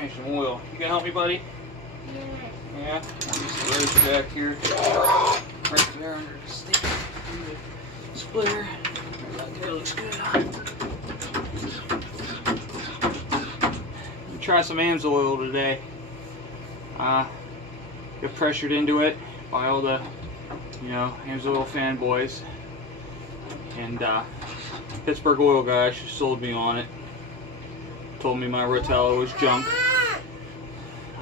change some oil. You gonna help me, buddy? Yeah. Yeah. I'll use the rose jack here. Right there under the stick. The splitter. Right there looks good. I'm gonna try some Amsoil today. Get pressured into it by all the, Amsoil fanboys. And Pittsburgh oil guy sold me on it. Told me my Rotella was junk.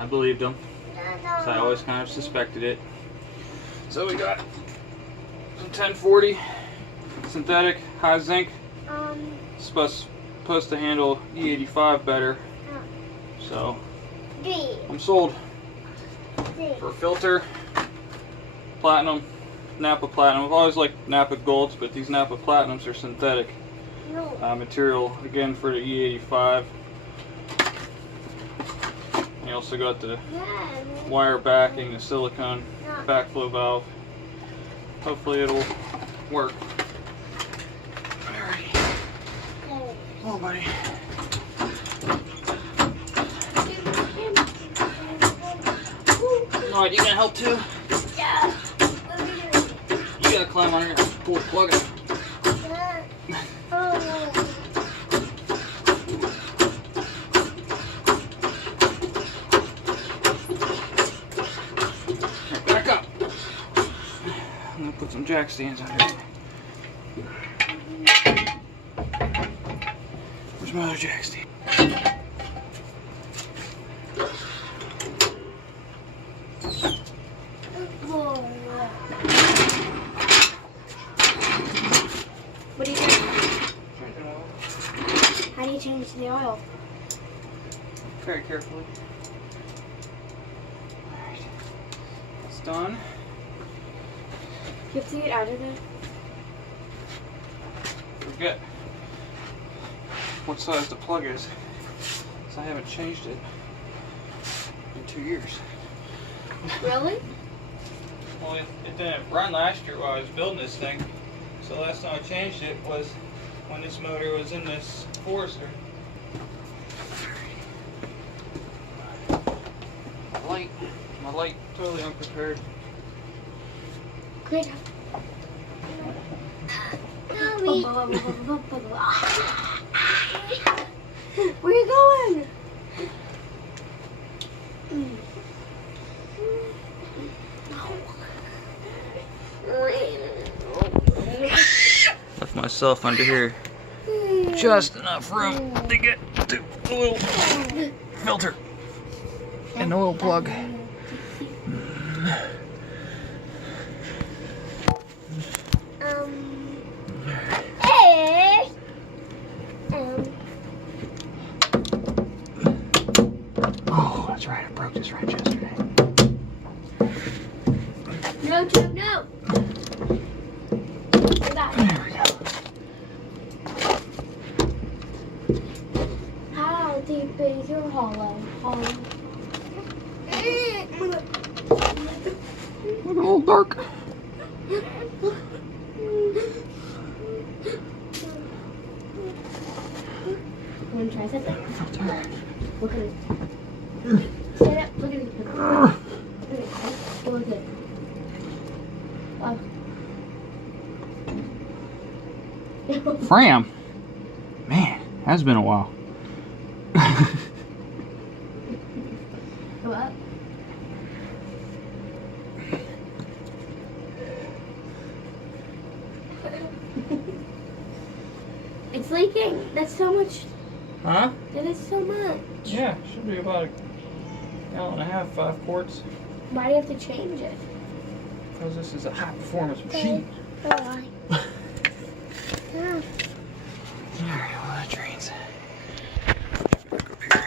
I believed him, so I always kind of suspected it. So we got some 1040 synthetic high zinc. Supposed to handle E85 better. So I'm sold. For filter, platinum, Napa platinum. I've always liked Napa golds, but these Napa platinums are synthetic material again for the E85. You also got the wire backing, the silicone backflow valve. Hopefully it'll work. Alrighty. Come on, buddy. Alright, you gonna help too? Yeah. You gotta climb on here and pull the plug out. Back up. I'm gonna put some jack stands under it. Where's my other jack stand? What do you think? How do you change the oil? Very carefully. Alright. It's done. You have to get out of there. Forget what size the plug is, because I haven't changed it in 2 years. Really? Well, it didn't run last year while I was building this thing. So last time I changed it was when this motor was in this Forester. My light, totally unprepared. Great. Where are you going? Left myself under here just enough room to get to the little filter and the oil plug. Oh, that's right, I broke this wrench yesterday. No, Jim, no. There we go. How deep is your hollow hole? Look, a little dark. You want to try something? Filter. Look at it. Stand up. Look at it. Look at it. Oh. Fram. Man, that's been a while. Go up. It's leaking. That's so much. Huh? That is so much. Yeah, should be about a gallon and a half, 5 quarts. Why do you have to change it? Because this is a high performance machine. Why? Alright, well that drains. Back up here.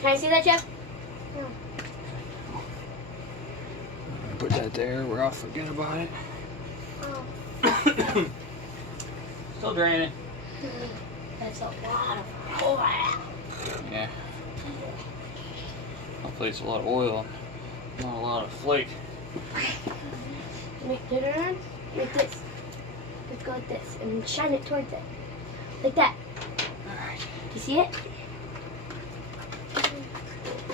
Can I see that, Jeff? Put that there where I'll forget about it. Oh. Still draining. That's a lot of oil. Yeah. Hopefully it's a lot of oil, not a lot of flake. Make dinner? Like this. Let's go like this and shine it towards it. Like that. Alright. Do you see it?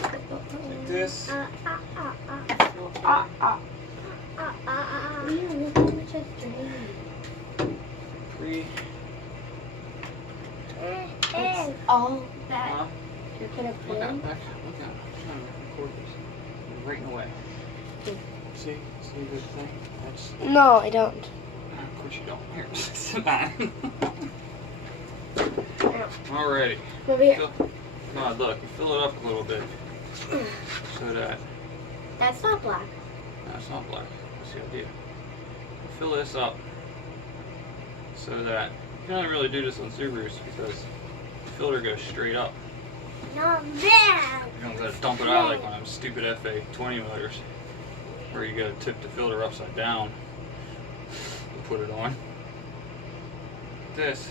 Like this. Three. It's all that Huh? you're gonna put Look out, in. back. Look out. I'm trying to record this. Right in the way. See? See the thing? That's. No, I don't. Of course you don't. Here, sit down. Alrighty. Over here. Come on, look. You fill it up a little bit. So that. That's not black. No, it's not black. That's the idea. You fill this up so that. You can only really do this on Subarus because the filter goes straight up. Not bad. You don't gotta dump it out like on them stupid FA20 motors where you gotta tip the filter upside down to put it on. This.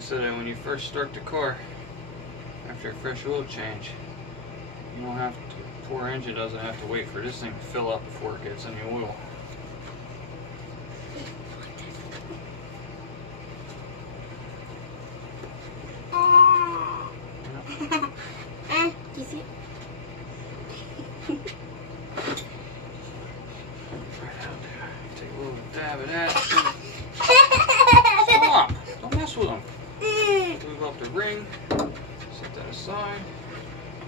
So that when you first start the car, after a fresh oil change, you don't have to, the poor engine doesn't have to wait for this thing to fill up before it gets any oil. Do you see it? Right out there. Take a little dab of that. Stop! Don't mess with them. Move up the ring. Set that aside.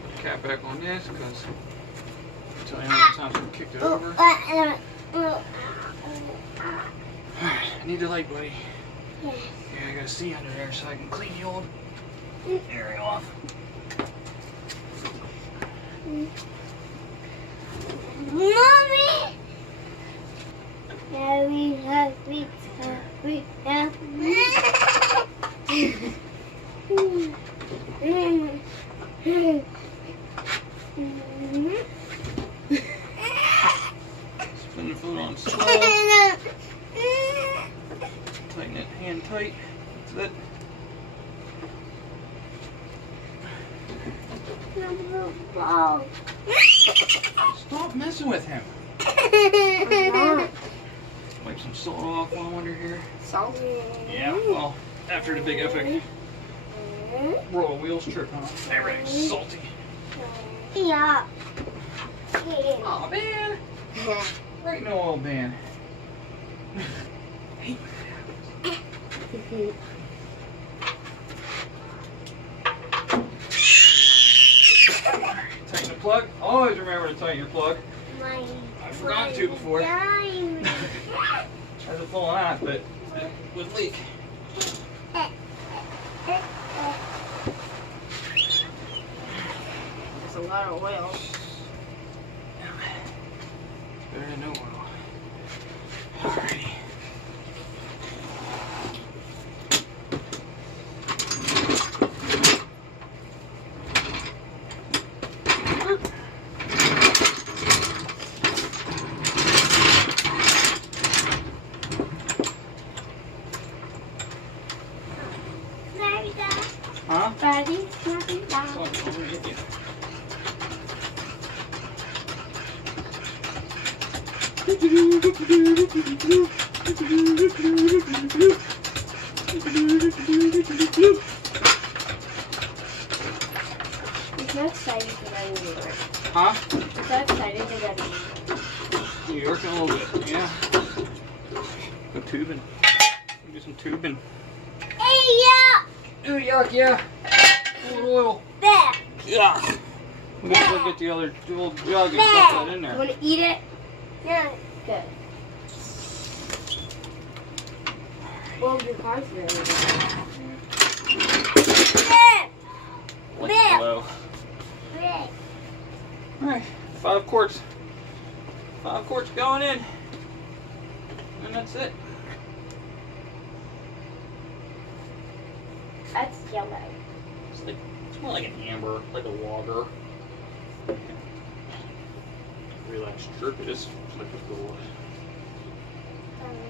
Put the cap back on this because I'll tell you how many times we kicked it over. Alright, I need the light, buddy. Yeah, I gotta see under there so I can clean the old area off. Mommy! Very happy, happy, happy. Spin the foot on slow. Tighten that hand tight. That's it. Stop messing with him. Wipe some salt off while I'm under here. Salt? Yeah, well, after the big epic roll of wheels trip, huh? Everything's salty. Yeah. Oh man! Right in the oil pan. Hey. Tighten the plug. Always remember to tighten your plug. I forgot to before. Has it fallen out, but it would leak. There's a lot of oil. Better than no oil. Alrighty. Huh? Ready? Oh, I'm gonna hit you. I'm so excited to get in New York. Huh? I'm so excited to get in New York in a little bit, yeah. Go tubing. Do some tubing. Hey, yeah! Ooh, yuck, yeah. Old oil. There! Yeah. We gotta go get the other old jug and stuff that in You there. want to eat it? Yeah. Good. Well, your car's there. Like below. Alright, 5 quarts. 5 quarts going in. And that's it. That's yellow. It's more like an amber, like a lager. Relax, jerk it. It's like a little.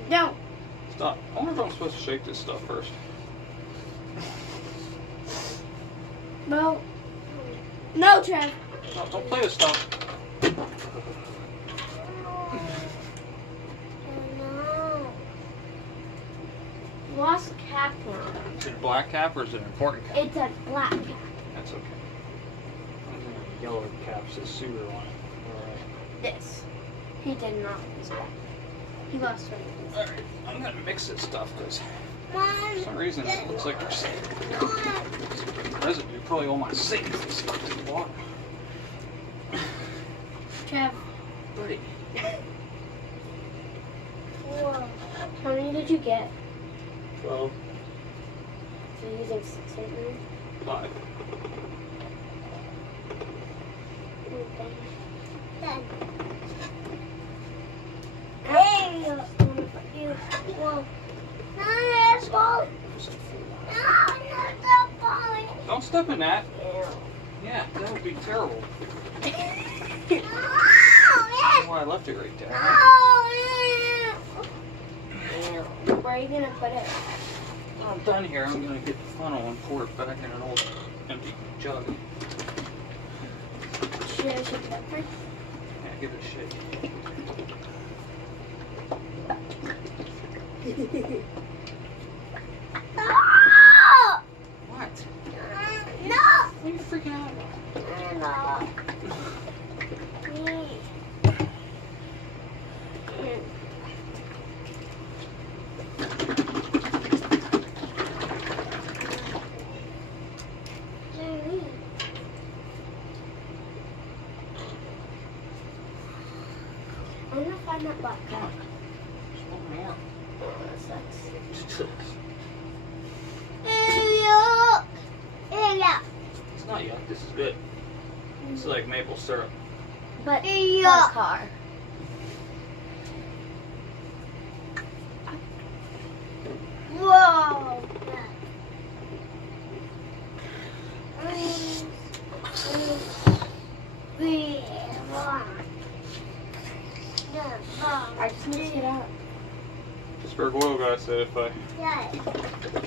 No. Stop. I wonder if I'm supposed to shake this stuff first. No. No, Trev. No, don't play with stuff. lost a cap now. Is it a black cap or is it an important cap? It's a black cap. That's okay. Yellow cap says Subaru on it. Alright. This. He did not lose that. He lost one. Alright, I'm gonna mix this stuff because Mom. for some reason it looks like there's residue probably on my sink. It's stuck to the bottom. Trev. Buddy. Whoa. How many did you get? 12. So you're using 6 right now? 5. Done. Whoa. Don't step in that. Yeah, that would be terrible. That's why I left it right there. Where are you gonna put it? When I'm done here, I'm gonna get the funnel and pour it back in an old empty jug. Should I shake it up first? Yeah, give it a shake. What? No! What are you freaking out about? I'm gonna find that black Come cap. on. Just one more. Oh, that sucks. It's not yuck. This is good. It's like maple syrup. But for a car. Whoa! I just need to get out. Pittsburgh Oil guy said if I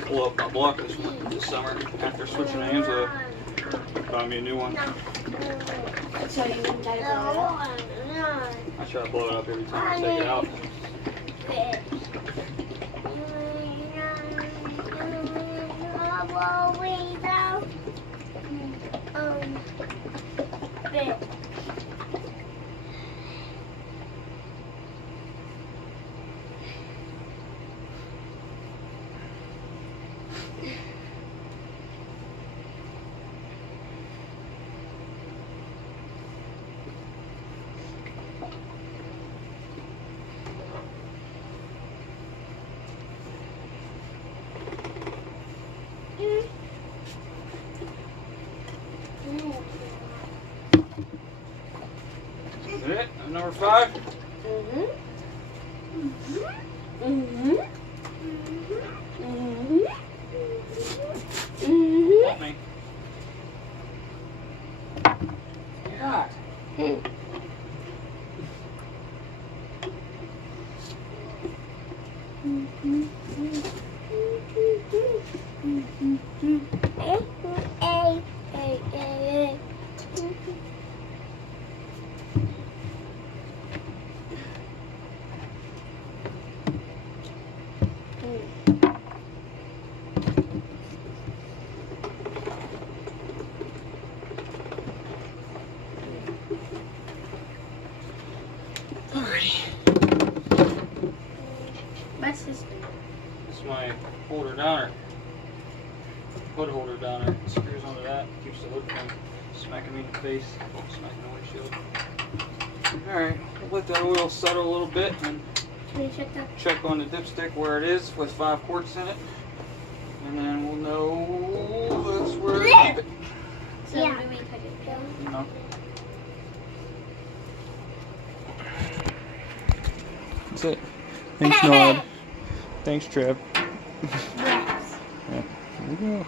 pull up my block this summer after switching to Amsoil, buy me a new one. So you wouldn't try to blow it up? I try to blow it up every time I take it out. Is it? Number 5? Mm-hmm. Help me. God. Alrighty. What's this? This is my holder downer. Hood holder downer. It screws onto that. Keeps the hood from smacking me in the face. Oh, smacking the windshield. Alright, we'll let that oil settle a little bit and Can you check that? check on the dipstick where it is with 5 quarts in it. And then we'll know that's where to keep it. So Yeah. what do we put it down? You know. That's it. Thanks, Nod. Thanks, Trev. Yes. Yeah. Here we go.